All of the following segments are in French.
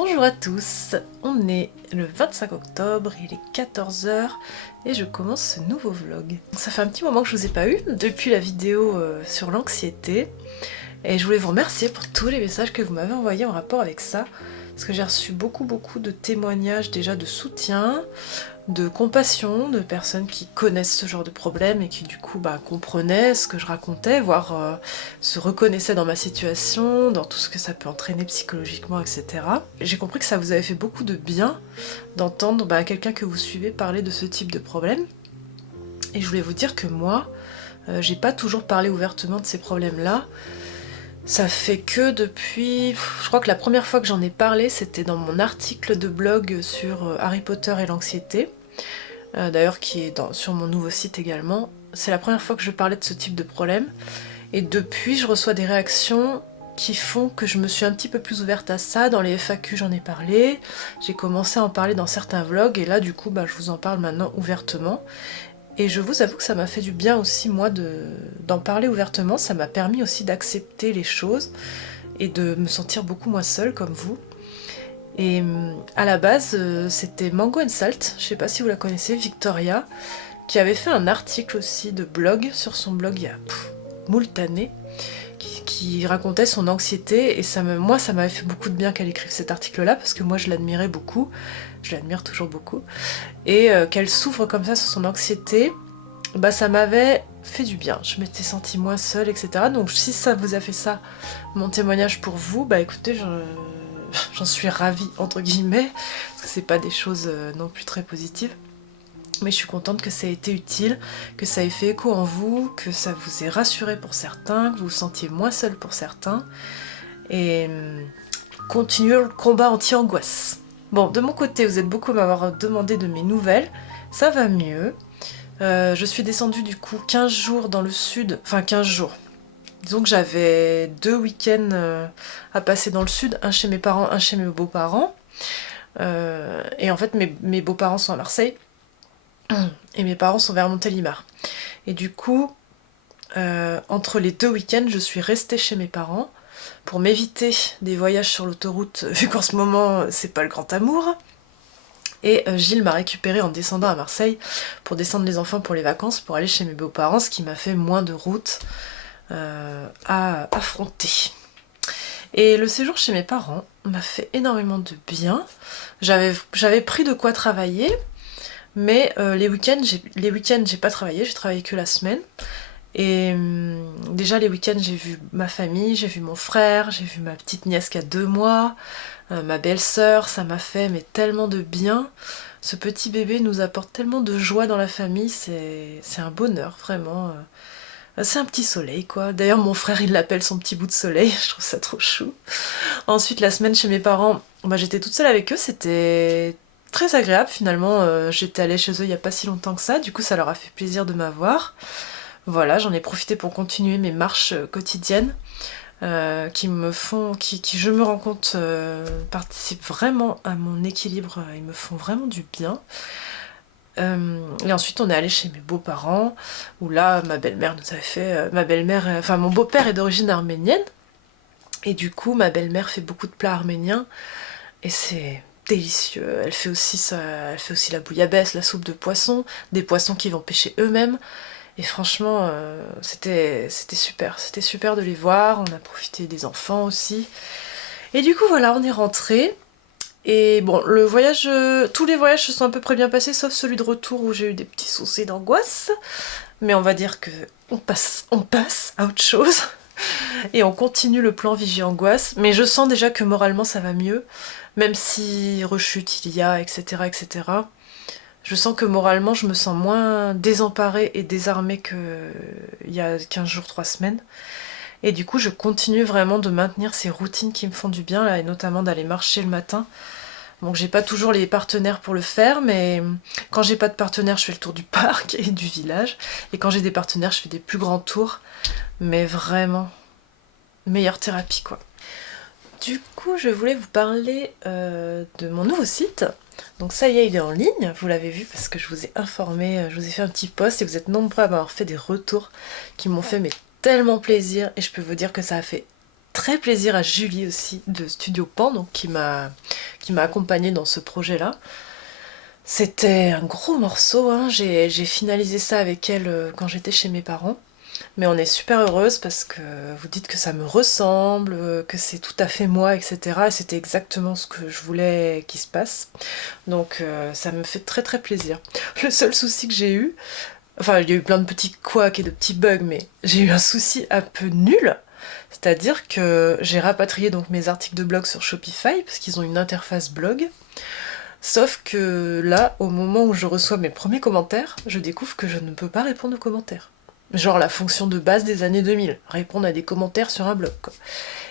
Bonjour à tous, on est le 25 octobre, il est 14 h et je commence ce nouveau vlog. Ça fait un petit moment que je vous ai pas eu depuis la vidéo sur l'anxiété et je voulais vous remercier pour tous les messages que vous m'avez envoyés en rapport avec ça parce que j'ai reçu beaucoup de témoignages déjà de soutien, de compassion, de personnes qui connaissent ce genre de problème et qui du coup comprenaient ce que je racontais, voire se reconnaissaient dans ma situation, dans tout ce que ça peut entraîner psychologiquement, etc. J'ai compris que ça vous avait fait beaucoup de bien d'entendre quelqu'un que vous suivez parler de ce type de problème. Et je voulais vous dire que moi, j'ai pas toujours parlé ouvertement de ces problèmes-là. Ça fait que depuis... Je crois que la première fois que j'en ai parlé, c'était dans mon article de blog sur Harry Potter et l'anxiété. D'ailleurs qui est sur mon nouveau site également. C'est la première fois que je parlais de ce type de problème. Et depuis, je reçois des réactions qui font que je me suis un petit peu plus ouverte à ça. Dans les FAQ, j'en ai parlé. J'ai commencé à en parler dans certains vlogs. Et là, du coup, je vous en parle maintenant ouvertement. Et je vous avoue que ça m'a fait du bien aussi, moi, d'en parler ouvertement. Ça m'a permis aussi d'accepter les choses et de me sentir beaucoup moins seule, comme vous. Et à la base, c'était Mango & Salt, je sais pas si vous la connaissez, Victoria, qui avait fait un article aussi de blog sur son blog il y a moult années, qui racontait son anxiété, et moi ça m'avait fait beaucoup de bien qu'elle écrive cet article-là, parce que moi je l'admirais beaucoup, je l'admire toujours beaucoup, et qu'elle souffre comme ça sur son anxiété, ça m'avait fait du bien, je m'étais sentie moins seule, etc. Donc si ça vous a fait ça, mon témoignage pour vous, écoutez, j'en suis ravie, entre guillemets, parce que c'est pas des choses non plus très positives. Mais je suis contente que ça ait été utile, que ça ait fait écho en vous, que ça vous ait rassuré pour certains, que vous vous sentiez moins seul pour certains. Et continuez le combat anti-angoisse. Bon, de mon côté, vous êtes beaucoup à m'avoir demandé de mes nouvelles. Ça va mieux. Je suis descendue du coup 15 jours dans le sud, enfin 15 jours. Disons que j'avais 2 week-ends à passer dans le sud, un chez mes parents, un chez mes beaux-parents. Et en fait, mes beaux-parents sont à Marseille et mes parents sont vers Montélimar. Et du coup, entre les 2 week-ends, je suis restée chez mes parents pour m'éviter des voyages sur l'autoroute, vu qu'en ce moment, c'est pas le grand amour. Et Gilles m'a récupérée en descendant à Marseille pour descendre les enfants pour les vacances, pour aller chez mes beaux-parents, ce qui m'a fait moins de route à affronter. Et le séjour chez mes parents m'a fait énormément de bien. J'avais pris de quoi travailler, mais les week-ends, j'ai pas travaillé, j'ai travaillé que la semaine. Et déjà les week-ends, j'ai vu ma famille, j'ai vu mon frère, j'ai vu ma petite nièce qui a 2 mois, ma belle-sœur, ça m'a fait tellement de bien. Ce petit bébé nous apporte tellement de joie dans la famille, c'est un bonheur, vraiment. C'est un petit soleil, quoi. D'ailleurs, mon frère, il l'appelle son petit bout de soleil, je trouve ça trop chou. Ensuite, la semaine chez mes parents, j'étais toute seule avec eux, c'était très agréable finalement. J'étais allée chez eux il n'y a pas si longtemps que ça, du coup ça leur a fait plaisir de m'avoir. Voilà, j'en ai profité pour continuer mes marches quotidiennes qui, je me rends compte, participent vraiment à mon équilibre, ils me font vraiment du bien. Et ensuite on est allé chez mes beaux-parents, où là ma belle-mère nous avait fait... mon beau-père est d'origine arménienne, et du coup ma belle-mère fait beaucoup de plats arméniens, et c'est délicieux. Elle fait aussi la bouillabaisse, la soupe de poisson, des poissons qu'ils vont pêcher eux-mêmes. Et franchement, c'était super de les voir, on a profité des enfants aussi. Et du coup voilà, on est rentrés. Et bon, tous les voyages se sont à peu près bien passés, sauf celui de retour où j'ai eu des petits soucis d'angoisse. Mais on va dire que on passe à autre chose. Et on continue le plan Vigie-Angoisse. Mais je sens déjà que moralement ça va mieux, même si rechute il y a, etc., etc. Je sens que moralement je me sens moins désemparée et désarmée qu'il y a 15 jours, 3 semaines. Et du coup je continue vraiment de maintenir ces routines qui me font du bien, là, et notamment d'aller marcher le matin. Donc j'ai pas toujours les partenaires pour le faire, mais quand j'ai pas de partenaire, je fais le tour du parc et du village. Et quand j'ai des partenaires, je fais des plus grands tours. Mais vraiment, meilleure thérapie, quoi. Du coup, je voulais vous parler de mon nouveau site. Donc ça y est, il est en ligne, vous l'avez vu parce que je vous ai informé, je vous ai fait un petit post et vous êtes nombreux à m'avoir fait des retours qui m'ont fait tellement plaisir, et je peux vous dire que ça a fait très plaisir à Julie aussi de Studio Pan, donc qui m'a accompagnée dans ce projet-là. C'était un gros morceau, hein. J'ai finalisé ça avec elle quand j'étais chez mes parents. Mais on est super heureuse parce que vous dites que ça me ressemble, que c'est tout à fait moi, etc. Et c'était exactement ce que je voulais qu'il se passe. Donc ça me fait très très plaisir. Le seul souci que j'ai eu, enfin il y a eu plein de petits couacs et de petits bugs, mais j'ai eu un souci un peu nul. C'est-à-dire que j'ai rapatrié donc mes articles de blog sur Shopify parce qu'ils ont une interface blog. Sauf que là, au moment où je reçois mes premiers commentaires, je découvre que je ne peux pas répondre aux commentaires. Genre la fonction de base des années 2000, répondre à des commentaires sur un blog, quoi.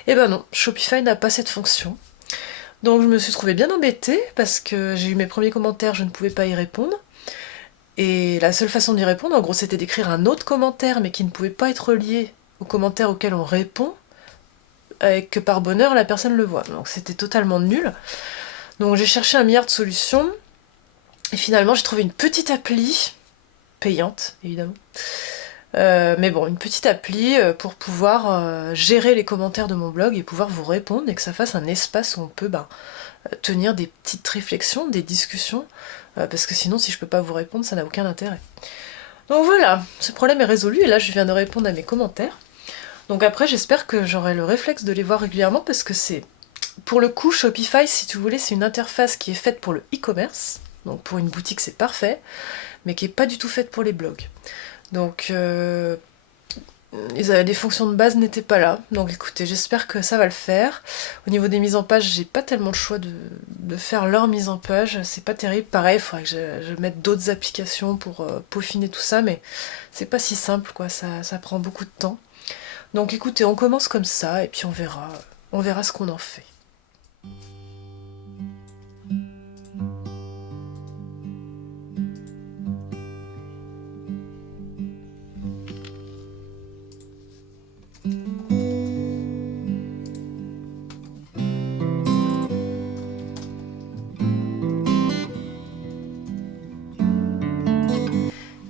Et ben non, Shopify n'a pas cette fonction. Donc je me suis trouvée bien embêtée, parce que j'ai eu mes premiers commentaires, je ne pouvais pas y répondre. Et la seule façon d'y répondre, en gros, c'était d'écrire un autre commentaire, mais qui ne pouvait pas être lié au commentaire auquel on répond, et que par bonheur, la personne le voit. Donc c'était totalement nul. Donc j'ai cherché un milliard de solutions, et finalement j'ai trouvé une petite appli, payante évidemment, mais bon, une petite appli pour pouvoir gérer les commentaires de mon blog et pouvoir vous répondre et que ça fasse un espace où on peut tenir des petites réflexions, des discussions, parce que sinon si je peux pas vous répondre ça n'a aucun intérêt. Donc voilà, ce problème est résolu et là je viens de répondre à mes commentaires. Donc après j'espère que j'aurai le réflexe de les voir régulièrement parce que c'est... Pour le coup, Shopify, si tu voulais, c'est une interface qui est faite pour le e-commerce. Donc pour une boutique, c'est parfait, mais qui n'est pas du tout faite pour les blogs. Donc les fonctions de base n'étaient pas là. Donc écoutez, j'espère que ça va le faire. Au niveau des mises en page, j'ai pas tellement le choix de faire leur mise en page. C'est pas terrible. Pareil, il faudrait que je mette d'autres applications pour peaufiner tout ça, mais c'est pas si simple, quoi. Ça prend beaucoup de temps. Donc écoutez, on commence comme ça, et puis on verra ce qu'on en fait.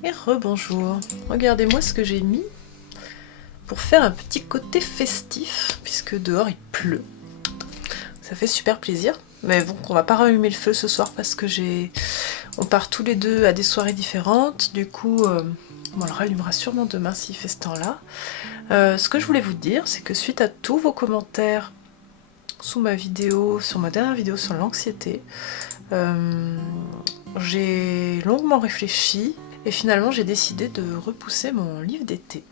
Et rebonjour. Regardez-moi ce que j'ai mis pour faire un petit côté festif, puisque dehors il pleut. Ça fait super plaisir. Mais bon, on va pas rallumer le feu ce soir parce que on part tous les deux à des soirées différentes. Du coup, on le rallumera sûrement demain s'il fait ce temps-là. Ce que je voulais vous dire, c'est que suite à tous vos commentaires sous ma vidéo, sur ma dernière vidéo sur l'anxiété, j'ai longuement réfléchi et finalement j'ai décidé de repousser mon livre d'été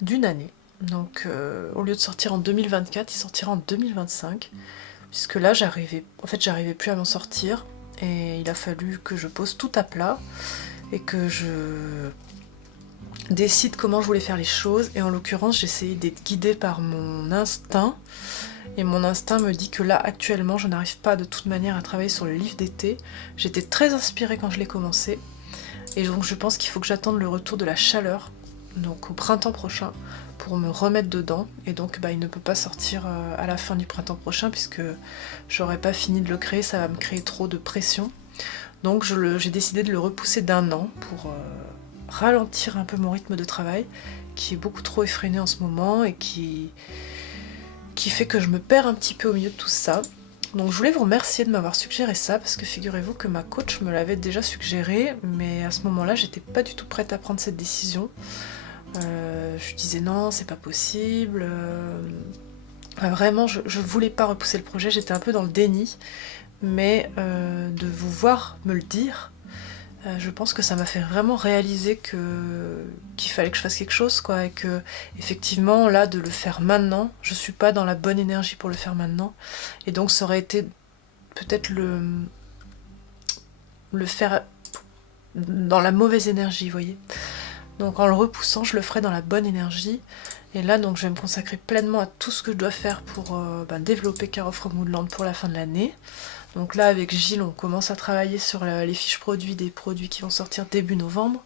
d'une année. Donc au lieu de sortir en 2024, il sortira en 2025. Puisque là j'arrivais plus à m'en sortir et il a fallu que je pose tout à plat et que je décide comment je voulais faire les choses. Et en l'occurrence, j'essayais d'être guidée par mon instinct. Et mon instinct me dit que là, actuellement, je n'arrive pas de toute manière à travailler sur le livre d'été. J'étais très inspirée quand je l'ai commencé. Et donc je pense qu'il faut que j'attende le retour de la chaleur, donc au printemps prochain, pour me remettre dedans. Et donc il ne peut pas sortir à la fin du printemps prochain, puisque j'aurais pas fini de le créer, ça va me créer trop de pression. Donc j'ai décidé de le repousser d'1 an pour ralentir un peu mon rythme de travail, qui est beaucoup trop effréné en ce moment et qui fait que je me perds un petit peu au milieu de tout ça. Donc je voulais vous remercier de m'avoir suggéré ça, parce que figurez-vous que ma coach me l'avait déjà suggéré, mais à ce moment-là j'étais pas du tout prête à prendre cette décision. Je disais non, c'est pas possible. Vraiment, je voulais pas repousser le projet, j'étais un peu dans le déni, mais de vous voir me le dire, je pense que ça m'a fait vraiment réaliser qu'il fallait que je fasse quelque chose, quoi, et que effectivement là de le faire maintenant, je suis pas dans la bonne énergie pour le faire maintenant, et donc ça aurait été peut-être le faire dans la mauvaise énergie, vous voyez. Donc en le repoussant, je le ferai dans la bonne énergie. Et là, donc, je vais me consacrer pleinement à tout ce que je dois faire pour développer Care of Rockwoodland pour la fin de l'année. Donc là, avec Gilles, on commence à travailler sur les fiches produits des produits qui vont sortir début novembre.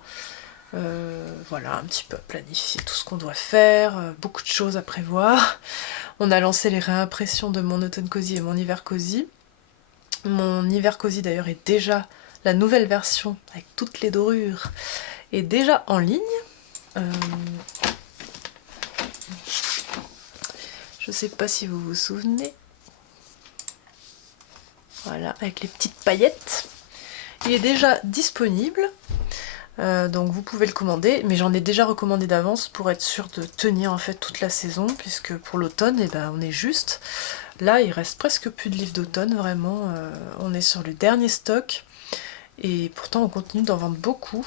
Voilà, un petit peu planifier tout ce qu'on doit faire, beaucoup de choses à prévoir. On a lancé les réimpressions de mon automne cosy et mon hiver cosy. Mon hiver cosy d'ailleurs est déjà, la nouvelle version avec toutes les dorures, est déjà en ligne. Je sais pas si vous vous souvenez. Voilà, avec les petites paillettes. Il est déjà disponible. Donc vous pouvez le commander, mais j'en ai déjà recommandé d'avance pour être sûr de tenir en fait toute la saison, puisque pour l'automne, eh ben, on est juste. Là, il reste presque plus de livres d'automne, vraiment. On est sur le dernier stock, et pourtant on continue d'en vendre beaucoup.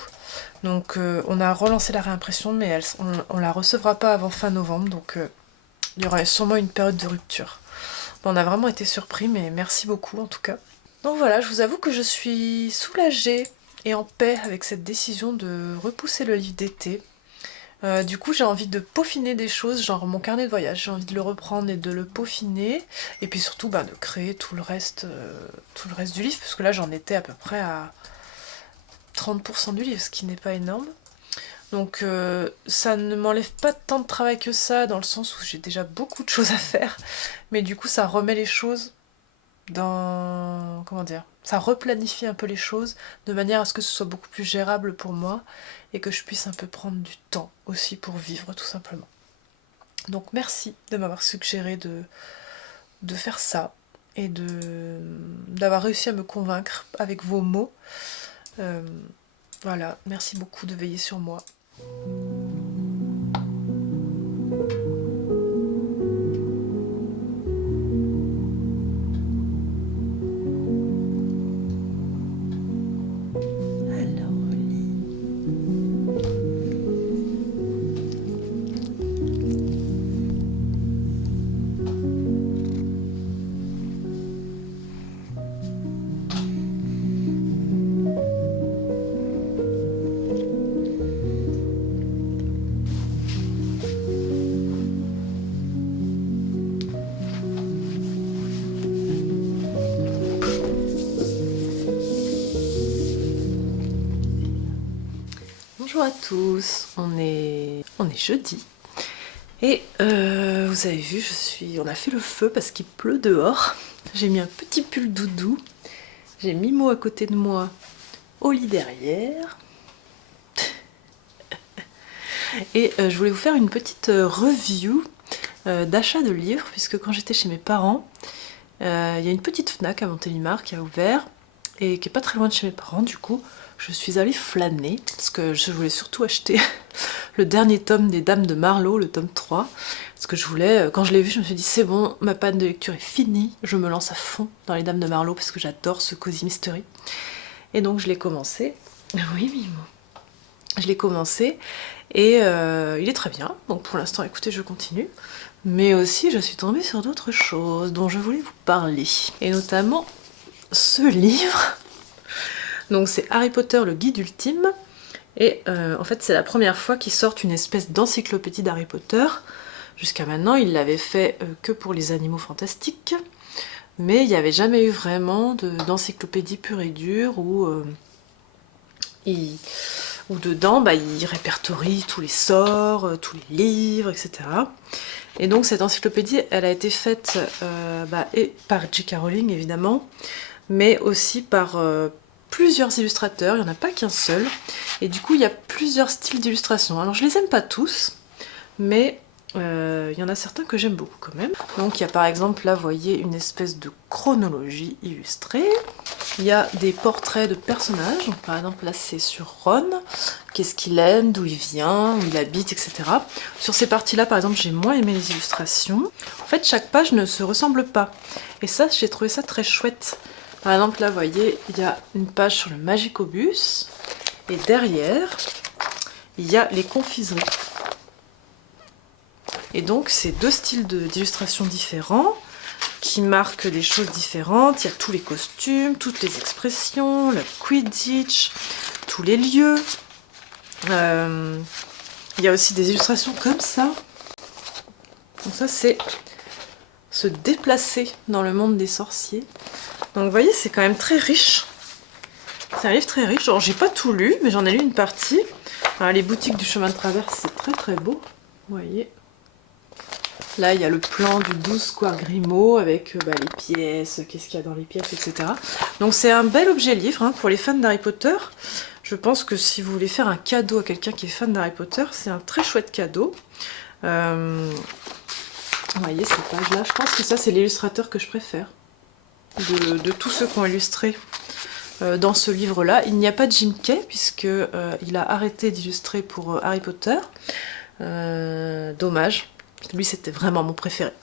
Donc on a relancé la réimpression, mais on la recevra pas avant fin novembre, donc il y aura sûrement une période de rupture. Bon, on a vraiment été surpris, mais merci beaucoup en tout cas. Donc voilà, je vous avoue que je suis soulagée et en paix avec cette décision de repousser le livre d'été. Du coup, j'ai envie de peaufiner des choses, genre mon carnet de voyage, j'ai envie de le reprendre et de le peaufiner, et puis surtout de créer tout le reste du livre, parce que là j'en étais à peu près à 30% du livre, ce qui n'est pas énorme. Donc ça ne m'enlève pas tant de travail que ça, dans le sens où j'ai déjà beaucoup de choses à faire, mais du coup ça remet les choses dans... comment dire, ça replanifie un peu les choses de manière à ce que ce soit beaucoup plus gérable pour moi et que je puisse un peu prendre du temps aussi pour vivre tout simplement. Donc merci de m'avoir suggéré de faire ça et d'avoir réussi à me convaincre avec vos mots. Voilà, merci beaucoup de veiller sur moi. Bonjour à tous, on est jeudi et vous avez vu, on a fait le feu parce qu'il pleut dehors. J'ai mis un petit pull doudou, j'ai Mimo à côté de moi au lit derrière et je voulais vous faire une petite review d'achat de livres, puisque quand j'étais chez mes parents, il y a une petite Fnac à Montélimar qui a ouvert et qui est pas très loin de chez mes parents. Du coup je suis allée flâner parce que je voulais surtout acheter le dernier tome des Dames de Marlowe, le tome 3, parce que je voulais, quand je l'ai vu, je me suis dit c'est bon, ma panne de lecture est finie, je me lance à fond dans les Dames de Marlowe parce que j'adore ce cozy mystery. Et donc je l'ai commencé. Oui, Mimo. Je l'ai commencé et il est très bien, donc pour l'instant écoutez, je continue. Mais aussi je suis tombée sur d'autres choses dont je voulais vous parler, et notamment ce livre. Donc c'est Harry Potter, le guide ultime, et en fait c'est la première fois qu'ils sortent une espèce d'encyclopédie d'Harry Potter. Jusqu'à maintenant ils l'avaient fait que pour les animaux fantastiques, mais il n'y avait jamais eu vraiment d'encyclopédie pure et dure où dedans ils répertorient tous les sorts, tous les livres, etc. Et donc cette encyclopédie elle a été faite et par J.K. Rowling évidemment, mais aussi par plusieurs illustrateurs, il n'y en a pas qu'un seul, et du coup il y a plusieurs styles d'illustration. Alors je les aime pas tous, mais il y en a certains que j'aime beaucoup quand même. Donc il y a par exemple là, vous voyez, une espèce de chronologie illustrée. Il y a des portraits de personnages, donc par exemple là c'est sur Ron, qu'est-ce qu'il aime, d'où il vient, où il habite, etc. Sur ces parties-là par exemple j'ai moins aimé les illustrations. En fait chaque page ne se ressemble pas, et ça j'ai trouvé ça très chouette. Par exemple là vous voyez, il y a une page sur le Magicobus, et derrière il y a les confiseries. Et donc c'est deux styles d'illustration différents qui marquent des choses différentes. Il y a tous les costumes, toutes les expressions, le Quidditch, tous les lieux. Il y a aussi des illustrations comme ça. Donc ça c'est se déplacer dans le monde des sorciers. Donc vous voyez, c'est quand même très riche. C'est un livre très riche. Genre j'ai pas tout lu, mais j'en ai lu une partie. Alors, les boutiques du chemin de traverse, c'est très très beau. Vous voyez. Là, il y a le plan du 12 Square Grimaud avec les pièces, qu'est-ce qu'il y a dans les pièces, etc. Donc c'est un bel objet livre hein, pour les fans d'Harry Potter. Je pense que si vous voulez faire un cadeau à quelqu'un qui est fan d'Harry Potter, c'est un très chouette cadeau. Vous voyez cette page-là, je pense que ça c'est l'illustrateur que je préfère de tous ceux qui ont illustré dans ce livre-là. Il n'y a pas de Jim Kay puisque il a arrêté d'illustrer pour Harry Potter. Dommage, lui c'était vraiment mon préféré.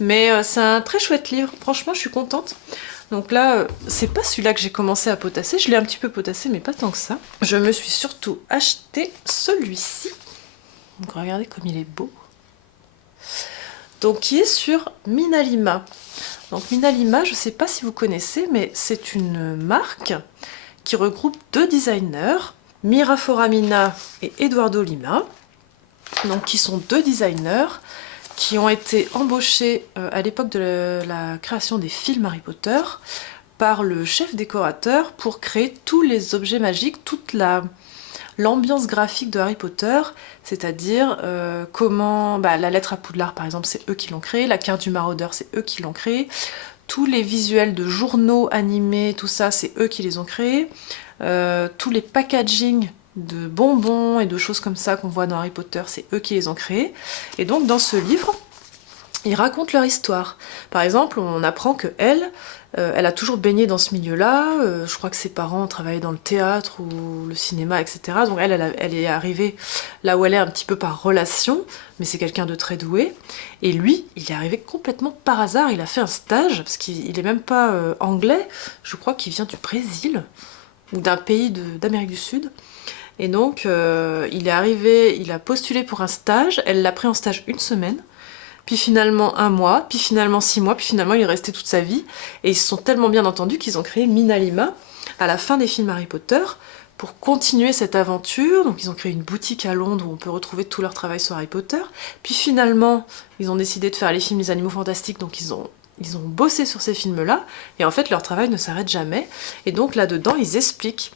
Mais c'est un très chouette livre, franchement je suis contente. Donc là, c'est pas celui-là que j'ai commencé à potasser, je l'ai un petit peu potassé mais pas tant que ça. Je me suis surtout acheté celui-ci. Donc regardez comme il est beau. Donc qui est sur Minalima. Donc Minalima, je sais pas si vous connaissez, mais c'est une marque qui regroupe deux designers, Mira Foramina et Eduardo Lima, donc qui sont deux designers qui ont été embauchés à l'époque de la création des films Harry Potter par le chef décorateur pour créer tous les objets magiques, toute l'ambiance graphique de Harry Potter, c'est-à-dire comment la lettre à Poudlard par exemple c'est eux qui l'ont créé, la carte du maraudeur c'est eux qui l'ont créé, tous les visuels de journaux animés, tout ça c'est eux qui les ont créés, tous les packaging de bonbons et de choses comme ça qu'on voit dans Harry Potter, c'est eux qui les ont créés. Et donc dans ce livre, ils racontent leur histoire. Par exemple, on apprend que elle a toujours baigné dans ce milieu-là, je crois que ses parents travaillaient dans le théâtre ou le cinéma, etc. Donc elle est arrivée là où elle est un petit peu par relation, mais c'est quelqu'un de très doué. Et lui, il est arrivé complètement par hasard, il a fait un stage, parce qu'il est même pas anglais, je crois qu'il vient du Brésil, ou d'un pays d'Amérique du Sud. Et donc, il est arrivé, il a postulé pour un stage, elle l'a pris en stage une semaine, puis finalement 1 mois, puis finalement 6 mois, puis finalement il est resté toute sa vie. Et ils se sont tellement bien entendus qu'ils ont créé Minalima à la fin des films Harry Potter pour continuer cette aventure. Donc ils ont créé une boutique à Londres où on peut retrouver tout leur travail sur Harry Potter. Puis finalement, ils ont décidé de faire les films Les Animaux Fantastiques, donc ils ont bossé sur ces films-là. Et en fait, leur travail ne s'arrête jamais. Et donc là-dedans, ils expliquent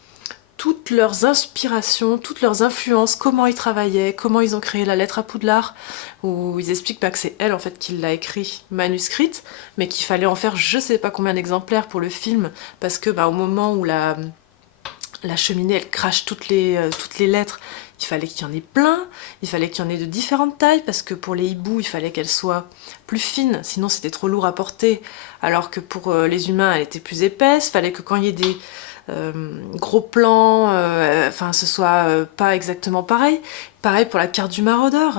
toutes leurs inspirations, toutes leurs influences, comment ils travaillaient, comment ils ont créé la lettre à Poudlard, où ils expliquent que c'est elle en fait qui l'a écrit manuscrite, mais qu'il fallait en faire je sais pas combien d'exemplaires pour le film, parce que au moment où la cheminée elle crache toutes les lettres, il fallait qu'il y en ait plein, il fallait qu'il y en ait de différentes tailles, parce que pour les hiboux il fallait qu'elles soient plus fines, sinon c'était trop lourd à porter, alors que pour les humains elle était plus épaisse, il fallait que quand il y ait des gros plans, ce soit pas exactement pareil. Pareil pour la carte du maraudeur,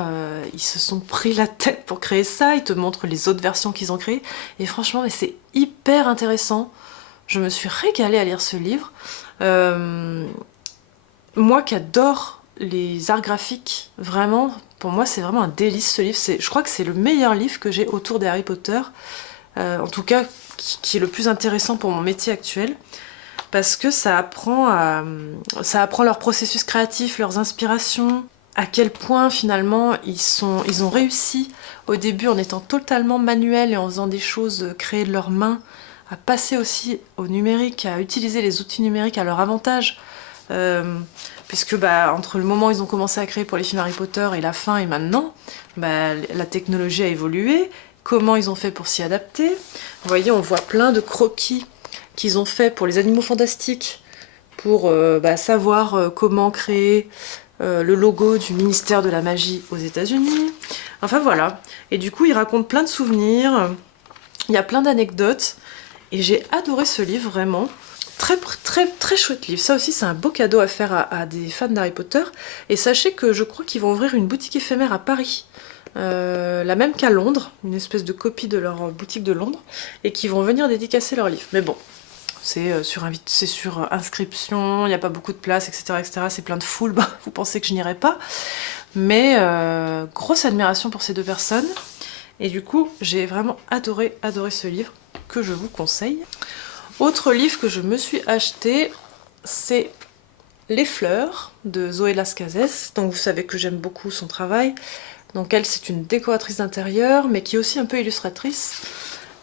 ils se sont pris la tête pour créer ça, ils te montrent les autres versions qu'ils ont créées, et franchement c'est hyper intéressant. Je me suis régalée à lire ce livre. Moi qui adore les arts graphiques, vraiment, pour moi c'est vraiment un délice ce livre. Je crois que c'est le meilleur livre que j'ai autour des Harry Potter, en tout cas qui est le plus intéressant pour mon métier actuel. Parce que ça apprend leur processus créatif, leurs inspirations, à quel point finalement ils ont réussi au début en étant totalement manuels et en faisant des choses créées de leurs mains, à passer aussi au numérique, à utiliser les outils numériques à leur avantage. Puisque entre le moment où ils ont commencé à créer pour les films Harry Potter et la fin et maintenant, la technologie a évolué, comment ils ont fait pour s'y adapter. Vous voyez, on voit plein de croquis qu'ils ont fait pour les Animaux Fantastiques, pour savoir comment créer le logo du ministère de la Magie aux États-Unis. Enfin voilà. Et du coup, ils racontent plein de souvenirs, il y a plein d'anecdotes, et j'ai adoré ce livre, vraiment. Très, très, très chouette livre. Ça aussi, c'est un beau cadeau à faire à des fans d'Harry Potter. Et sachez que je crois qu'ils vont ouvrir une boutique éphémère à Paris. La même qu'à Londres, une espèce de copie de leur boutique de Londres, et qui vont venir dédicacer leurs livres. Mais bon, c'est sur inscription, il n'y a pas beaucoup de place, etc. etc. C'est plein de foule, vous pensez que je n'irai pas. Mais grosse admiration pour ces deux personnes. Et du coup, j'ai vraiment adoré ce livre, que je vous conseille. Autre livre que je me suis acheté, c'est Les Fleurs de Zoé Lascazes. Donc vous savez que j'aime beaucoup son travail. Donc elle, c'est une décoratrice d'intérieur, mais qui est aussi un peu illustratrice.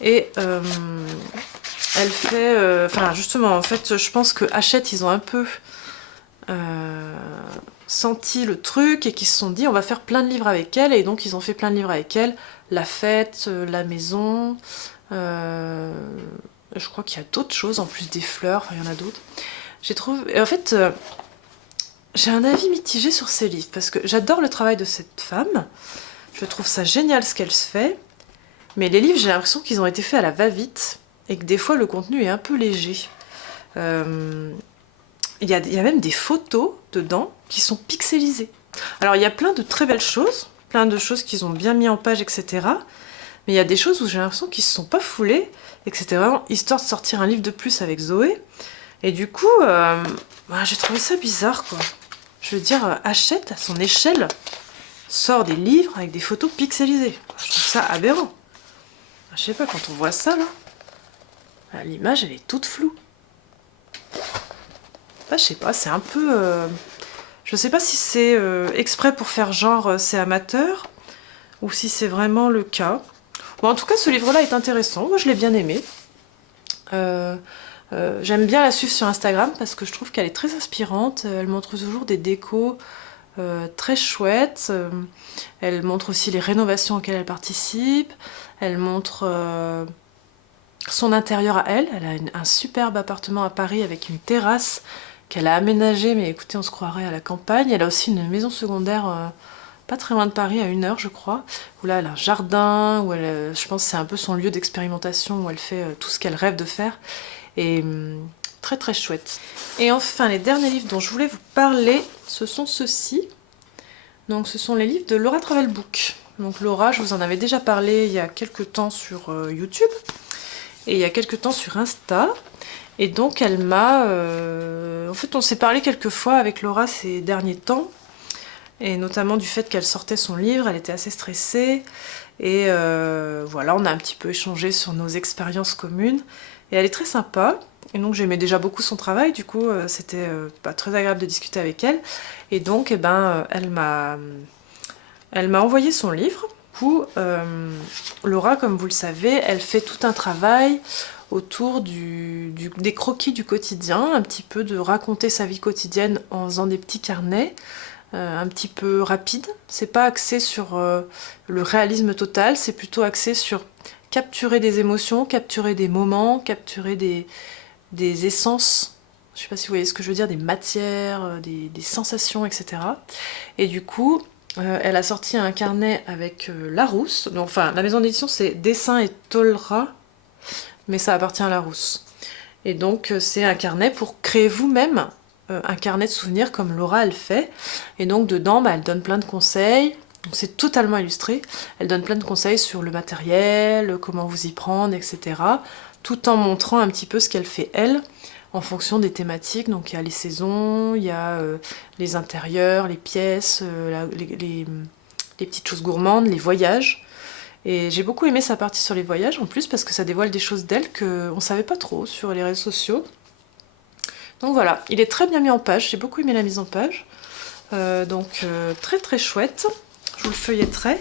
Et elle fait... justement, en fait, je pense que Hachette, ils ont un peu senti le truc et qu'ils se sont dit, on va faire plein de livres avec elle. Et donc, ils ont fait plein de livres avec elle. La fête, la maison... je crois qu'il y a d'autres choses, en plus des fleurs, il y en a d'autres. J'ai trouvé... En fait, j'ai un avis mitigé sur ces livres, parce que j'adore le travail de cette femme. Je trouve ça génial ce qu'elle se fait. Mais les livres, j'ai l'impression qu'ils ont été faits à la va-vite et que des fois le contenu est un peu léger. Il y a même des photos dedans qui sont pixelisées. Alors il y a plein de très belles choses, plein de choses qu'ils ont bien mis en page, etc. Mais il y a des choses où j'ai l'impression qu'ils se sont pas foulés et que c'était vraiment histoire de sortir un livre de plus avec Zoé. Et du coup, j'ai trouvé ça bizarre, quoi. Je veux dire, Hachette, à son échelle, sort des livres avec des photos pixelisées. Je trouve ça aberrant. Je sais pas, quand on voit ça, là, l'image, elle est toute floue. Je sais pas, c'est un peu... Je sais pas si c'est exprès pour faire genre c'est amateur, ou si c'est vraiment le cas. Bon, en tout cas, ce livre-là est intéressant. Moi, je l'ai bien aimé. J'aime bien la suivre sur Instagram parce que je trouve qu'elle est très inspirante. Elle montre toujours des décos très chouettes. Elle montre aussi les rénovations auxquelles elle participe. Elle montre son intérieur à elle. Elle a un superbe appartement à Paris avec une terrasse qu'elle a aménagée, mais écoutez, on se croirait à la campagne. Elle a aussi une maison secondaire pas très loin de Paris, à 1 heure je crois, où là elle a un jardin, où elle, je pense que c'est un peu son lieu d'expérimentation, où elle fait tout ce qu'elle rêve de faire. Et très très chouette. Et enfin, les derniers livres dont je voulais vous parler, ce sont ceux-ci. Donc ce sont les livres de Laura Travel Book. Donc Laura, je vous en avais déjà parlé il y a quelques temps sur YouTube et il y a quelques temps sur Insta. Et donc elle m'a... En fait, on s'est parlé quelques fois avec Laura ces derniers temps, et notamment du fait qu'elle sortait son livre, elle était assez stressée. Et voilà, on a un petit peu échangé sur nos expériences communes. Et elle est très sympa. Et donc j'aimais déjà beaucoup son travail, du coup c'était très agréable de discuter avec elle. Et donc elle m'a envoyé son livre. Où Laura, comme vous le savez, elle fait tout un travail autour des croquis du quotidien, un petit peu de raconter sa vie quotidienne en faisant des petits carnets, un petit peu rapides. C'est pas axé sur le réalisme total, c'est plutôt axé sur capturer des émotions, capturer des moments, capturer des essences, je sais pas si vous voyez ce que je veux dire, des matières, des sensations, etc. Et du coup, elle a sorti un carnet avec Larousse. Donc, enfin, la maison d'édition c'est Dessin et Tolera, mais ça appartient à Larousse. Et donc c'est un carnet pour créer vous-même un carnet de souvenirs comme Laura elle fait. Et donc dedans, elle donne plein de conseils. C'est totalement illustré. Elle donne plein de conseils sur le matériel, comment vous y prendre, etc. Tout en montrant un petit peu ce qu'elle fait elle, en fonction des thématiques. Donc il y a les saisons, il y a les intérieurs, les pièces, les petites choses gourmandes, les voyages. Et j'ai beaucoup aimé sa partie sur les voyages en plus parce que ça dévoile des choses d'elle qu'on ne savait pas trop sur les réseaux sociaux. Donc voilà, il est très bien mis en page, j'ai beaucoup aimé la mise en page. Très très chouette, je vous le feuilletterai.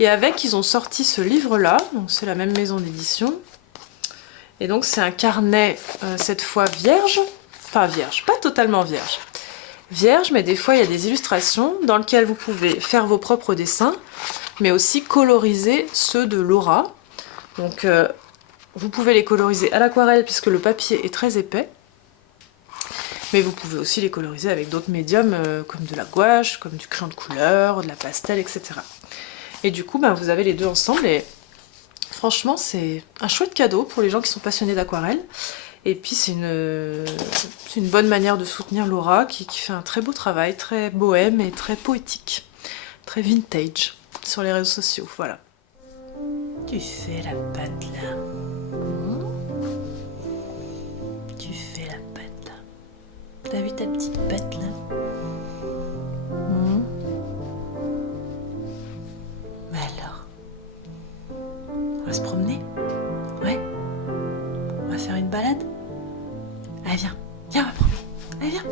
Et avec, ils ont sorti ce livre-là, donc c'est la même maison d'édition. Et donc c'est un carnet, cette fois vierge, enfin vierge, pas totalement vierge. Vierge, mais des fois il y a des illustrations dans lesquelles vous pouvez faire vos propres dessins, mais aussi coloriser ceux de Laura. Donc vous pouvez les coloriser à l'aquarelle puisque le papier est très épais, mais vous pouvez aussi les coloriser avec d'autres médiums comme de la gouache, comme du crayon de couleur, de la pastel, etc. Et du coup, vous avez les deux ensemble et franchement, c'est un chouette cadeau pour les gens qui sont passionnés d'aquarelle. Et puis c'est une bonne manière de soutenir Laura qui fait un très beau travail, très bohème et très poétique, très vintage sur les réseaux sociaux, voilà. Tu fais la pâte là. Tu fais la pâte là. T'as vu ta petite pâte là? Mais alors, on va se promener? Ouais? On va faire une balade? Allez viens, viens on va promener. Allez viens.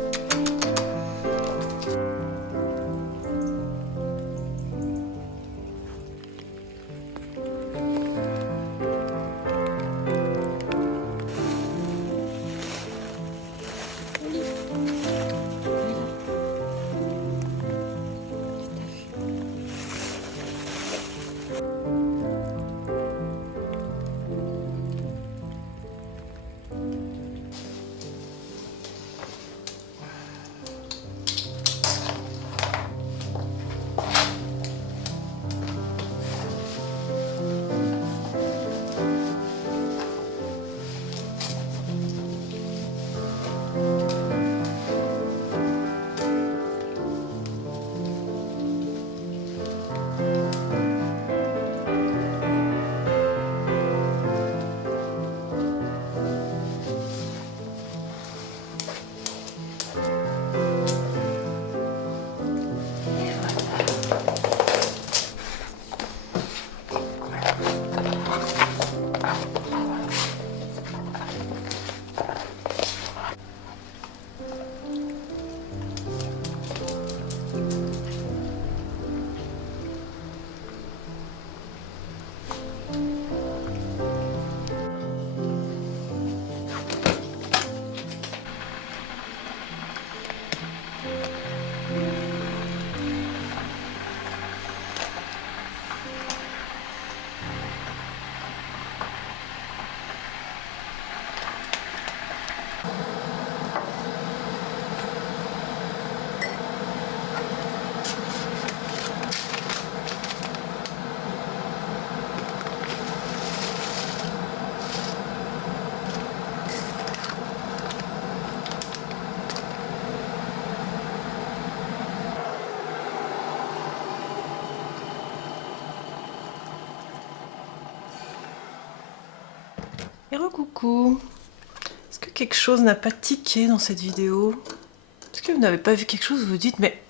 Et recoucou. Est-ce que quelque chose n'a pas tiqué dans cette vidéo? Est-ce que vous n'avez pas vu quelque chose? Vous vous dites mais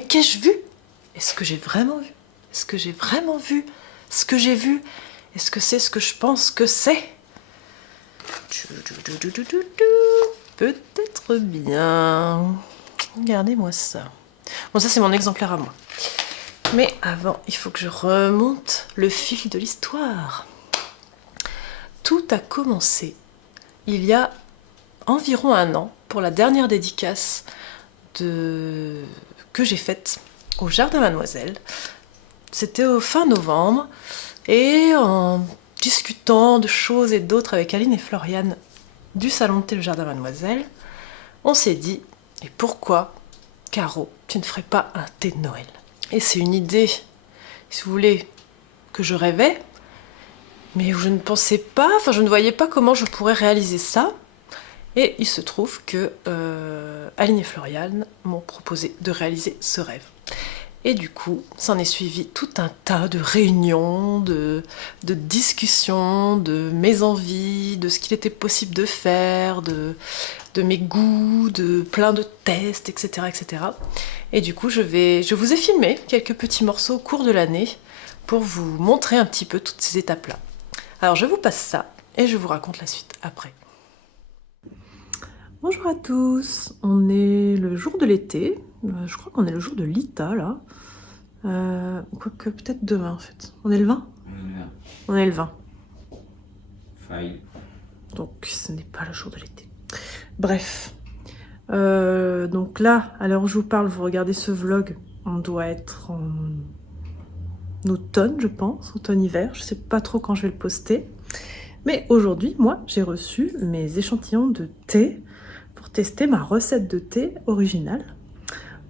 qu'ai-je vu? Est-ce que j'ai vraiment vu? Est-ce que j'ai vraiment vu ce que j'ai vu? Est-ce que c'est ce que je pense que c'est? Peut-être bien. Regardez-moi ça. Bon, ça c'est mon exemplaire à moi. Mais avant, il faut que je remonte le fil de l'histoire. Tout a commencé il y a environ 1 an pour la dernière dédicace que j'ai faite au Jardin Mademoiselle. C'était au fin novembre et en discutant de choses et d'autres avec Aline et Floriane du salon de thé le Jardin Mademoiselle, on s'est dit, et pourquoi, Caro, tu ne ferais pas un thé de Noël? Et c'est une idée, si vous voulez, que je rêvais, mais où je ne pensais pas, enfin je ne voyais pas comment je pourrais réaliser ça. Et il se trouve que Aline et Floriane m'ont proposé de réaliser ce rêve. Et du coup, s'en est suivi tout un tas de réunions, de discussions, de mes envies, de ce qu'il était possible de faire, de mes goûts, de plein de tests, etc., etc. Et du coup, je vous ai filmé quelques petits morceaux au cours de l'année pour vous montrer un petit peu toutes ces étapes-là. Alors je vous passe ça et je vous raconte la suite après. Bonjour à tous, on est le jour de l'été, je crois qu'on est le jour de l'ITA là, quoique peut-être demain en fait. On est le 20 ? On est le 20. Faille. Donc ce n'est pas le jour de l'été. Bref, donc là, à l'heure où je vous parle, vous regardez ce vlog, on doit être en automne je pense, automne-hiver, je sais pas trop quand je vais le poster. Mais aujourd'hui, moi, j'ai reçu mes échantillons de thé pour tester ma recette de thé originale.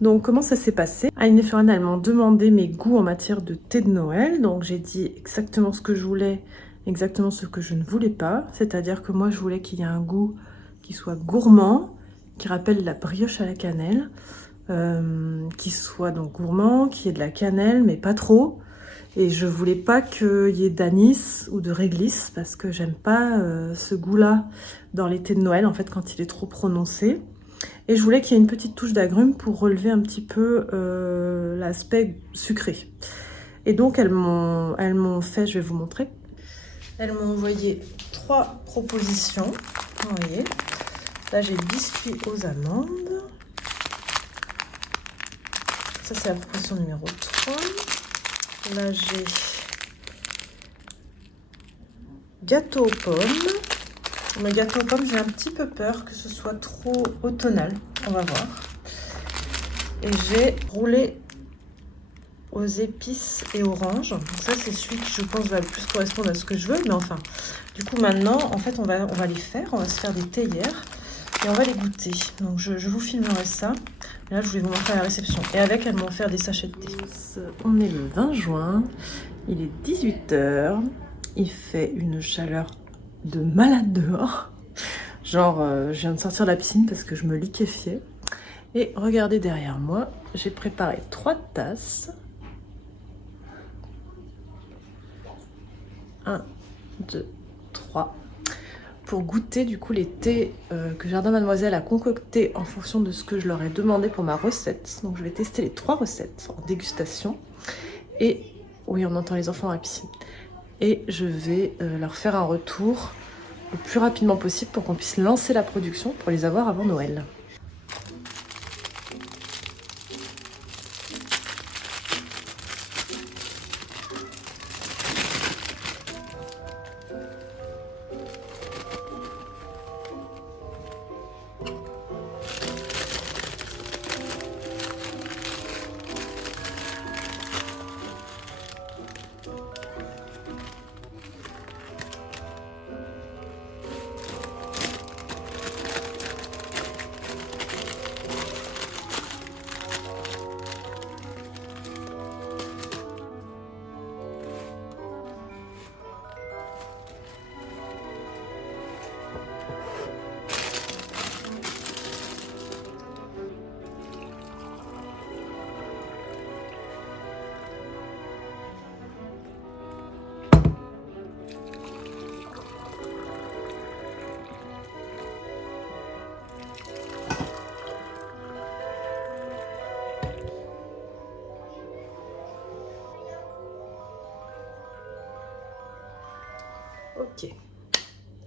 Donc, comment ça s'est passé? Aline et Floriane, elles m'ont demandé mes goûts en matière de thé de Noël. Donc, j'ai dit exactement ce que je voulais, exactement ce que je ne voulais pas. C'est-à-dire que moi, je voulais qu'il y ait un goût qui soit gourmand, qui rappelle la brioche à la cannelle, qui soit donc gourmand, qui ait de la cannelle, mais pas trop. Et je voulais pas qu'il y ait d'anis ou de réglisse parce que j'aime pas ce goût-là dans les thés de Noël, en fait, quand il est trop prononcé. Et je voulais qu'il y ait une petite touche d'agrumes pour relever un petit peu l'aspect sucré. Et donc, elles m'ont fait, je vais vous montrer. Elles m'ont envoyé 3 propositions. Vous voyez. Là, j'ai biscuits aux amandes. Ça, c'est la proposition numéro 3. Là, j'ai gâteau aux pommes. Mais gâteau aux pommes, j'ai un petit peu peur que ce soit trop automnal. On va voir. Et j'ai roulé aux épices et oranges. Donc ça, c'est celui qui, je pense, va le plus correspondre à ce que je veux. Mais enfin, du coup, maintenant, en fait, on va les faire. On va se faire des théières et on va les goûter. Donc, je vous filmerai ça. Là, je voulais vous montrer la réception. Et avec, elles m'ont offert des sachets de thé. On est le 20 juin. Il est 18 h. Il fait une chaleur de malade dehors. Genre, je viens de sortir de la piscine parce que je me liquéfiais. Et regardez derrière moi, j'ai préparé 3 tasses. 1, 2, 3. Pour goûter du coup les thés que Jardin Mademoiselle a concoctés en fonction de ce que je leur ai demandé pour ma recette. Donc je vais tester les 3 recettes en dégustation. Et oui, on entend les enfants dans la piscine. Et je vais leur faire un retour le plus rapidement possible pour qu'on puisse lancer la production pour les avoir avant Noël.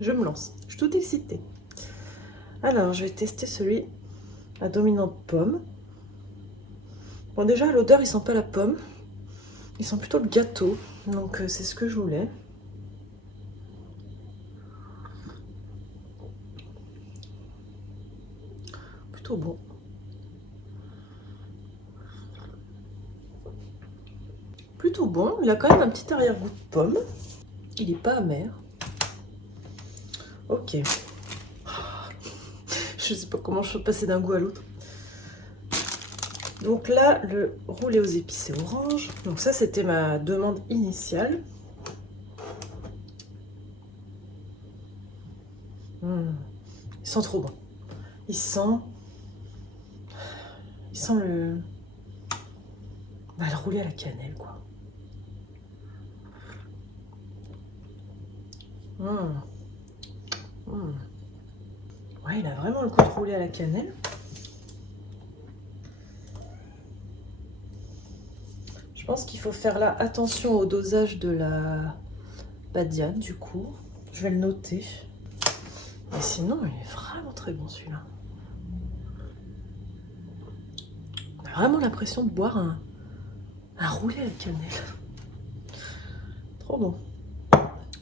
je me lance. Je suis toute excitée. Alors, je vais tester celui à dominante pomme. Bon, déjà, à l'odeur, il sent pas la pomme. Il sent plutôt le gâteau. Donc, c'est ce que je voulais. Plutôt bon. Plutôt bon. Il a quand même un petit arrière-goût de pomme. Il n'est pas amer. Ok. Je sais pas comment je peux passer d'un goût à l'autre. Donc là, le roulé aux épices et orange. Donc ça, c'était ma demande initiale. Il sent trop bon. Il sent le roulé à la cannelle, quoi. Ouais, il a vraiment le goût de roulé à la cannelle. Je pense qu'il faut faire là attention au dosage de la badiane, du coup. Je vais le noter. Mais sinon, il est vraiment très bon, celui-là. On a vraiment l'impression de boire un roulé à la cannelle. Trop bon.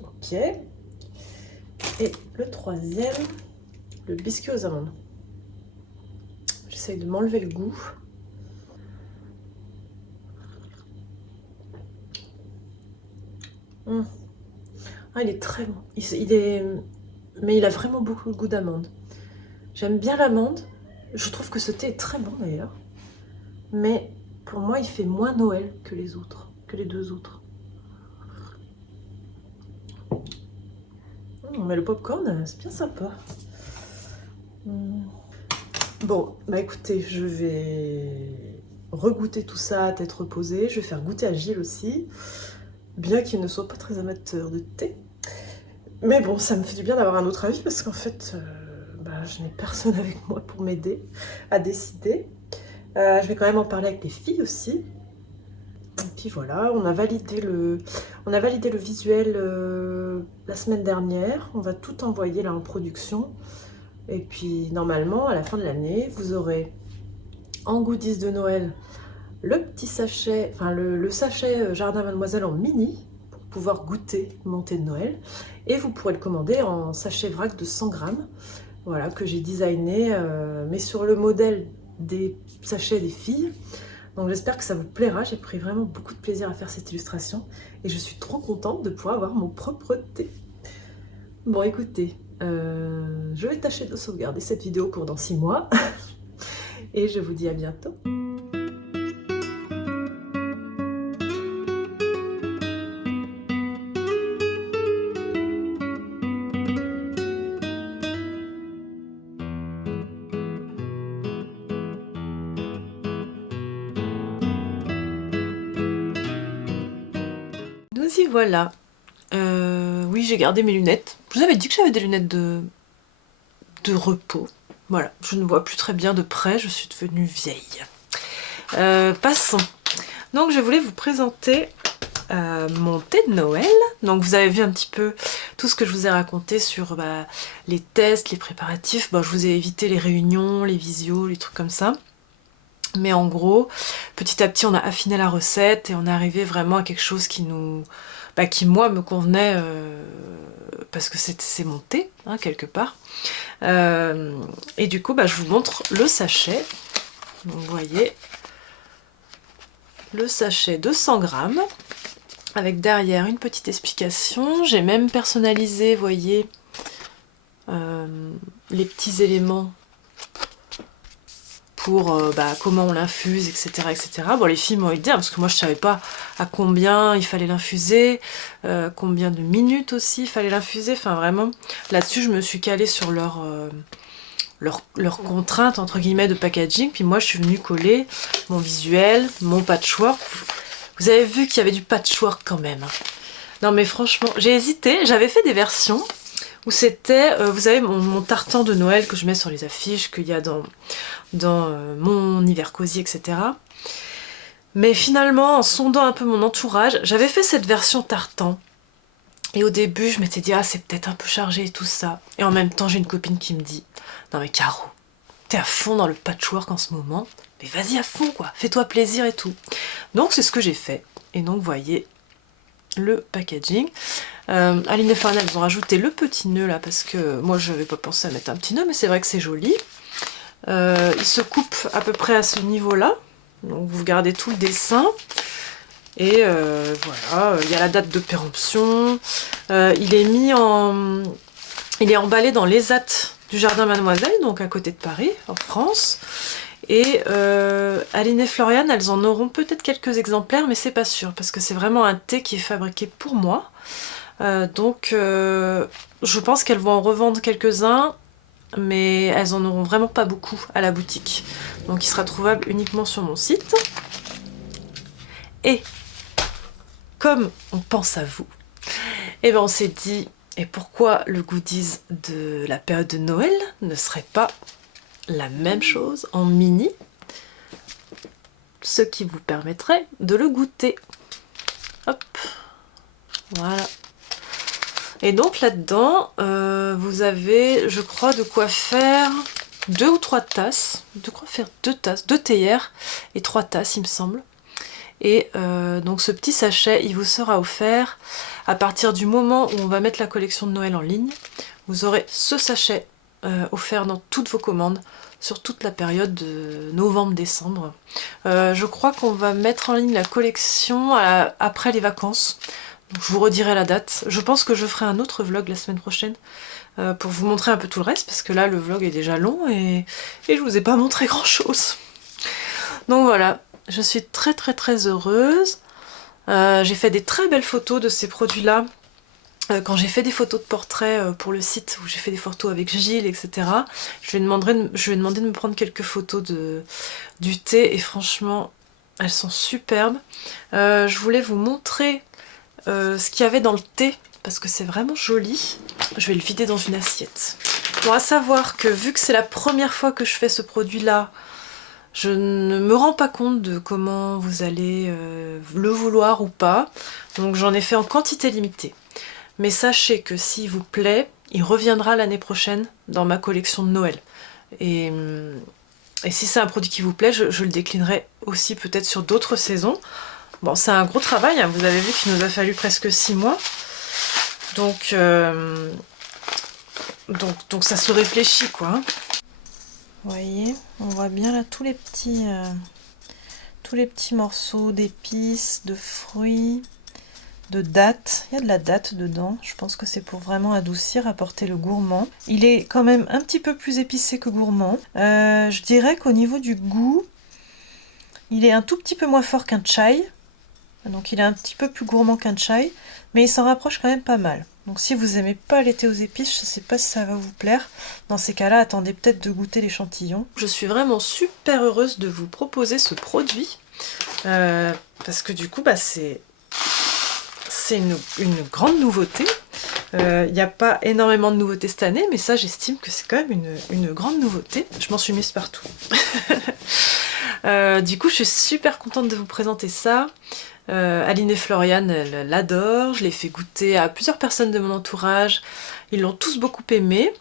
Ok. Et le troisième, le biscuit aux amandes. J'essaye de m'enlever le goût. Ah, il est très bon. Mais il a vraiment beaucoup de goût d'amande. J'aime bien l'amande. Je trouve que ce thé est très bon d'ailleurs. Mais pour moi, il fait moins Noël que les autres, que les deux autres. Mais le popcorn, c'est bien sympa. Bon, bah écoutez, je vais regoûter tout ça à tête reposée. Je vais faire goûter à Gilles aussi. Bien qu'il ne soit pas très amateur de thé. Mais bon, ça me fait du bien d'avoir un autre avis parce qu'en fait, je n'ai personne avec moi pour m'aider à décider. Je vais quand même en parler avec les filles aussi. Et puis voilà, on a validé le visuel la semaine dernière. On va tout envoyer là en production. Et puis normalement, à la fin de l'année, vous aurez en goodies de Noël le petit sachet, enfin le sachet Jardin Mademoiselle en mini pour pouvoir goûter mon thé de Noël. Et vous pourrez le commander en sachet vrac de 100 grammes. Voilà, que j'ai designé, mais sur le modèle des sachets des filles. Donc j'espère que ça vous plaira. J'ai pris vraiment beaucoup de plaisir à faire cette illustration. Et je suis trop contente de pouvoir avoir mon propre thé. Bon, écoutez, je vais tâcher de sauvegarder cette vidéo pour dans 6 mois. Et je vous dis à bientôt. Nous y voilà. Oui, j'ai gardé mes lunettes. Je vous avais dit que j'avais des lunettes de repos. Voilà, je ne vois plus très bien de près, je suis devenue vieille. Passons. Donc je voulais vous présenter mon thé de Noël. Donc vous avez vu un petit peu tout ce que je vous ai raconté sur les tests, les préparatifs. Bon, je vous ai évité les réunions, les visios, les trucs comme ça. Mais en gros, petit à petit, on a affiné la recette et on est arrivé vraiment à quelque chose qui moi me convenait parce que c'est mon thé, hein, quelque part. Et du coup, je vous montre le sachet. Donc, vous voyez, le sachet de 100 grammes avec derrière une petite explication. J'ai même personnalisé, vous voyez, les petits éléments pour comment on l'infuse, etc., etc. Bon, les filles m'ont aidé, hein, parce que moi je savais pas à combien il fallait l'infuser, combien de minutes aussi il fallait l'infuser, enfin vraiment, là-dessus je me suis calée sur leurs contraintes, entre guillemets, de packaging, puis moi je suis venue coller mon visuel, mon patchwork. Vous avez vu qu'il y avait du patchwork quand même. Non mais franchement, j'ai hésité, j'avais fait des versions où c'était, vous savez, mon tartan de Noël que je mets sur les affiches, qu'il y a dans mon hiver cosy, etc. Mais finalement, en sondant un peu mon entourage, j'avais fait cette version tartan. Et au début, je m'étais dit, ah, c'est peut-être un peu chargé et tout ça. Et en même temps, j'ai une copine qui me dit, non mais Caro, t'es à fond dans le patchwork en ce moment, mais vas-y à fond quoi, fais-toi plaisir et tout. Donc c'est ce que j'ai fait. Et donc, vous voyez le packaging. Aline et Florian, elles ont rajouté le petit nœud là, parce que moi, je n'avais pas pensé à mettre un petit nœud, mais c'est vrai que c'est joli. Il se coupe à peu près à ce niveau-là. Donc, vous gardez tout le dessin. Et voilà, il y a la date de péremption. Il est mis en... Il est emballé dans l'ESAT du Jardin Mademoiselle, donc à côté de Paris, en France. Et Aline et Florian, elles en auront peut-être quelques exemplaires, mais c'est pas sûr, parce que c'est vraiment un thé qui est fabriqué pour moi. Donc je pense qu'elles vont en revendre quelques-uns, mais elles en auront vraiment pas beaucoup à la boutique. Donc il sera trouvable uniquement sur mon site. Et comme on pense à vous, et ben on s'est dit, et pourquoi le goodies de la période de Noël ne serait pas la même chose en mini, ce qui vous permettrait de le goûter. Hop, voilà. Et donc là-dedans, vous avez, je crois, de quoi faire 2 ou 3 tasses. De quoi faire 2 tasses, 2 théières et 3 tasses, il me semble. Et donc ce petit sachet, il vous sera offert à partir du moment où on va mettre la collection de Noël en ligne. Vous aurez ce sachet offert dans toutes vos commandes sur toute la période de novembre-décembre. Je crois qu'on va mettre en ligne la collection après les vacances. Donc, je vous redirai la date. Je pense que je ferai un autre vlog la semaine prochaine pour vous montrer un peu tout le reste, parce que là le vlog est déjà long et je vous ai pas montré grand chose. Donc voilà, je suis très heureuse. J'ai fait des très belles photos de ces produits-là. Quand j'ai fait des photos de portraits pour le site, où j'ai fait des photos avec Gilles, etc., je lui ai demandé de me prendre quelques photos du thé, et franchement, elles sont superbes. Je voulais vous montrer ce qu'il y avait dans le thé, parce que c'est vraiment joli. Je vais le vider dans une assiette. Bon, à savoir que vu que c'est la première fois que je fais ce produit-là, je ne me rends pas compte de comment vous allez le vouloir ou pas, donc j'en ai fait en quantité limitée. Mais sachez que s'il vous plaît, il reviendra l'année prochaine dans ma collection de Noël. Et si c'est un produit qui vous plaît, je le déclinerai aussi peut-être sur d'autres saisons. Bon, c'est un gros travail, hein. Vous avez vu qu'il nous a fallu presque 6 mois. Donc ça se réfléchit, quoi. Hein. Vous voyez, on voit bien là tous les petits morceaux d'épices, de fruits, de dattes. Il y a de la date dedans. Je pense que c'est pour vraiment adoucir, apporter le gourmand. Il est quand même un petit peu plus épicé que gourmand. Je dirais qu'au niveau du goût, il est un tout petit peu moins fort qu'un chai. Donc il est un petit peu plus gourmand qu'un chai, mais il s'en rapproche quand même pas mal. Donc si vous n'aimez pas les thés aux épices, je ne sais pas si ça va vous plaire. Dans ces cas-là, attendez peut-être de goûter l'échantillon. Je suis vraiment super heureuse de vous proposer ce produit, parce que du coup, c'est une grande nouveauté. Il n'y a pas énormément de nouveautés cette année, mais ça, j'estime que c'est quand même une grande nouveauté. Je m'en suis mise partout. Du coup, je suis super contente de vous présenter ça. Aline et Florian, elles l'adorent. Je l'ai fait goûter à plusieurs personnes de mon entourage. Ils l'ont tous beaucoup aimé.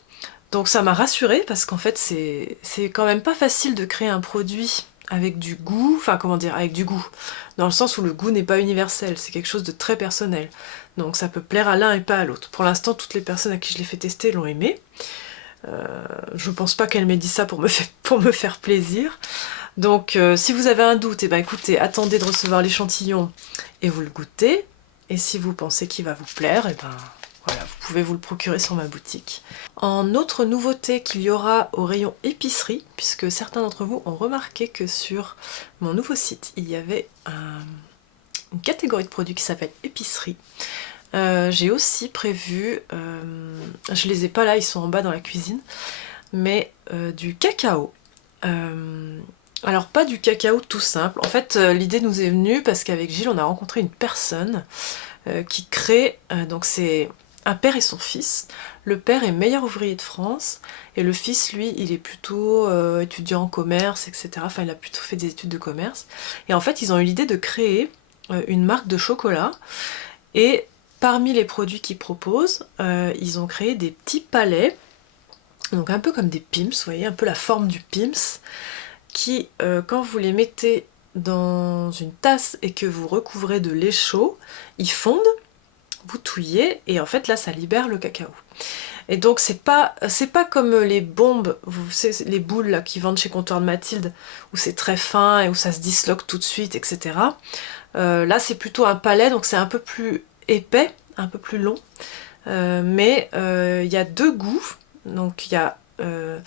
Donc ça m'a rassurée, parce qu'en fait, c'est quand même pas facile de créer un produit avec du goût. Enfin, comment dire, avec du goût. Dans le sens où le goût n'est pas universel. C'est quelque chose de très personnel. Donc ça peut plaire à l'un et pas à l'autre. Pour l'instant, toutes les personnes à qui je l'ai fait tester l'ont aimé. Je pense pas qu'elle m'ait dit ça pour me faire plaisir. Donc si vous avez un doute, eh ben, écoutez, attendez de recevoir l'échantillon et vous le goûtez. Et si vous pensez qu'il va vous plaire, eh ben, voilà, vous pouvez vous le procurer sur ma boutique. En autre nouveauté qu'il y aura au rayon épicerie, puisque certains d'entre vous ont remarqué que sur mon nouveau site, il y avait une catégorie de produits qui s'appelle épicerie. J'ai aussi prévu, je les ai pas là, ils sont en bas dans la cuisine, mais du cacao. Alors pas du cacao tout simple, en fait l'idée nous est venue parce qu'avec Gilles on a rencontré une personne qui crée, donc c'est un père et son fils. Le père est meilleur ouvrier de France et le fils lui il est plutôt étudiant en commerce, etc. Enfin il a plutôt fait des études de commerce et en fait ils ont eu l'idée de créer une marque de chocolat et parmi les produits qu'ils proposent, ils ont créé des petits palets, donc un peu comme des Pims, vous voyez, un peu la forme du Pims, qui, quand vous les mettez dans une tasse et que vous recouvrez de lait chaud, ils fondent, vous touillez, et en fait là ça libère le cacao. Et donc c'est pas comme les bombes, vous savez, les boules là qui vendent chez Comptoir de Mathilde, où c'est très fin et où ça se disloque tout de suite, etc. Là c'est plutôt un palais, donc c'est un peu plus épais, un peu plus long, mais il y a deux goûts, donc il y a le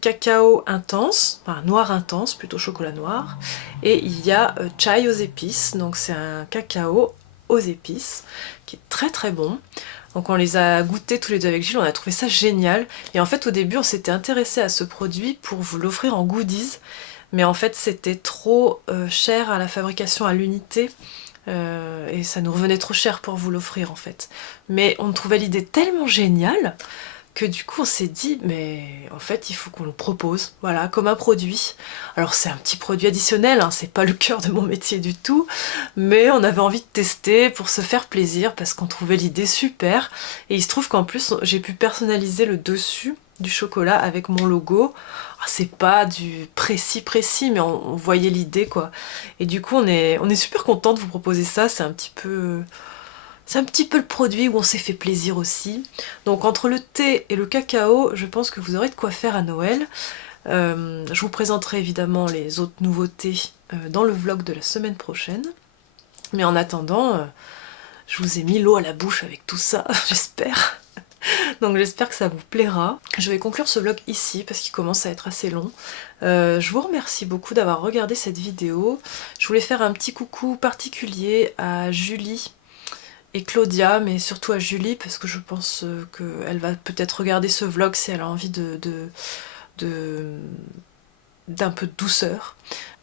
cacao intense, enfin noir intense, plutôt chocolat noir, et il y a chai aux épices, donc c'est un cacao aux épices qui est très très bon. Donc on les a goûtés tous les deux avec Gilles, on a trouvé ça génial. Et en fait au début on s'était intéressé à ce produit pour vous l'offrir en goodies, mais en fait c'était trop cher à la fabrication à l'unité, et ça nous revenait trop cher pour vous l'offrir en fait. Mais on trouvait l'idée tellement géniale que du coup on s'est dit mais en fait il faut qu'on le propose, voilà, comme un produit. Alors c'est un petit produit additionnel, hein, c'est pas le cœur de mon métier du tout, mais on avait envie de tester pour se faire plaisir parce qu'on trouvait l'idée super, et il se trouve qu'en plus j'ai pu personnaliser le dessus du chocolat avec mon logo. C'est pas du précis mais on voyait l'idée quoi, et du coup on est super content de vous proposer ça. C'est un petit peu le produit où on s'est fait plaisir aussi. Donc entre le thé et le cacao, je pense que vous aurez de quoi faire à Noël. Je vous présenterai évidemment les autres nouveautés dans le vlog de la semaine prochaine. Mais en attendant, je vous ai mis l'eau à la bouche avec tout ça, j'espère. Donc j'espère que ça vous plaira. Je vais conclure ce vlog ici parce qu'il commence à être assez long. Je vous remercie beaucoup d'avoir regardé cette vidéo. Je voulais faire un petit coucou particulier à Julie et Claudia, mais surtout à Julie parce que je pense qu'elle va peut-être regarder ce vlog si elle a envie d'un peu de douceur.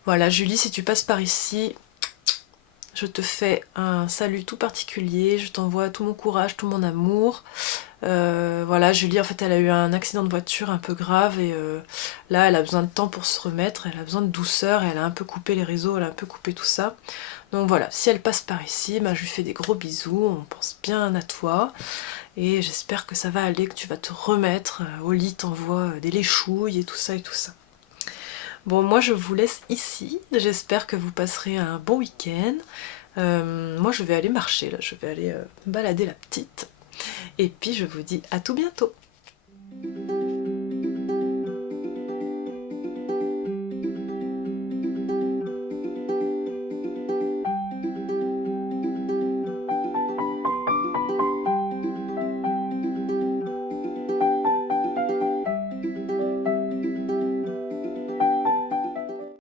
Voilà Julie, si tu passes par ici, je te fais un salut tout particulier, je t'envoie tout mon courage, tout mon amour. Voilà, Julie en fait elle a eu un accident de voiture un peu grave, et là elle a besoin de temps pour se remettre, elle a besoin de douceur, et elle a un peu coupé les réseaux, elle a un peu coupé tout ça. Donc voilà, si elle passe par ici, je lui fais des gros bisous, on pense bien à toi, et j'espère que ça va aller, que tu vas te remettre. Au lit t'envoies des léchouilles et tout ça et tout ça. Bon, moi je vous laisse ici, j'espère que vous passerez un bon week-end. Moi je vais aller marcher là, je vais aller balader la petite. Et puis je vous dis à tout bientôt.